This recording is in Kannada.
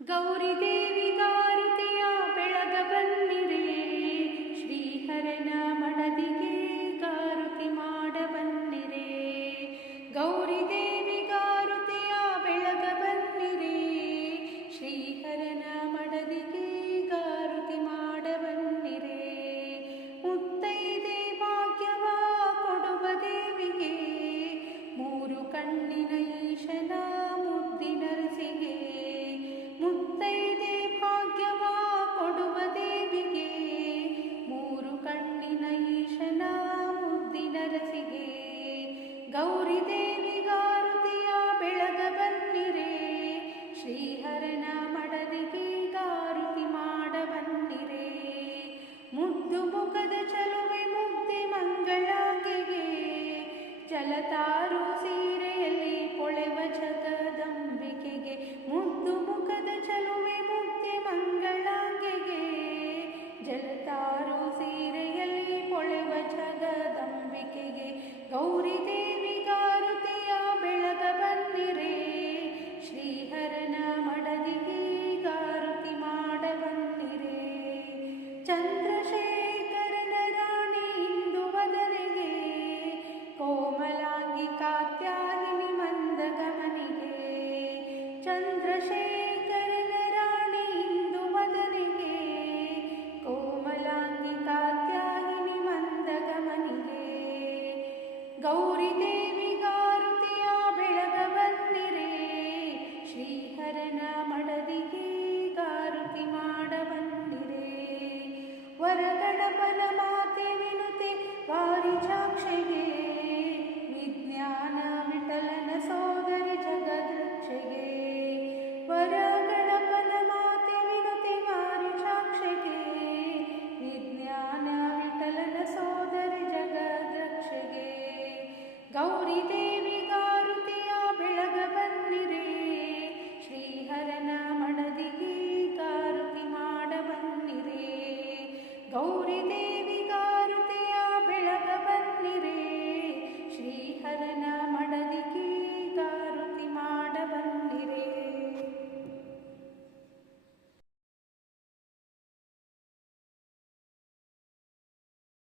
गौरी देवी। ಸಲತಾರು ಸೀರೆಯಲ್ಲಿ ಪೊಳೆವ ಜಗದಂಬಿಕೆಗೆ ಮುದ್ದು ಮುಖದ ಚಲುವೆ ಮುದ್ದೆ ಮಂಗಳಾಂಗೆಗೆ. ಜಲತಾರು ಸೀರೆಯಲ್ಲಿ ಪೊಳೆವ ಜಗದಂಬಿಕೆಗೆ ಗೌರಿದೇ ಚಂದ್ರಶೇಖರನ ರಾಣಿ ಇಂದು ಮಗನಿಗೆ ಕೋಮಲಾಂಗಿ ಮಂದಗ ಮಂದಗಮನಿಗೆ. ಗೌರಿ ದೇವಿ ಗಾರುತಿಯ ಬೆಳಗ ಬಂದಿರೆ ಶ್ರೀಹರನ ಮಡದಿಗೆ ಕಾರುತಿ ಮಾಡ ಬಂದಿರೆ ವರಗಣಪನ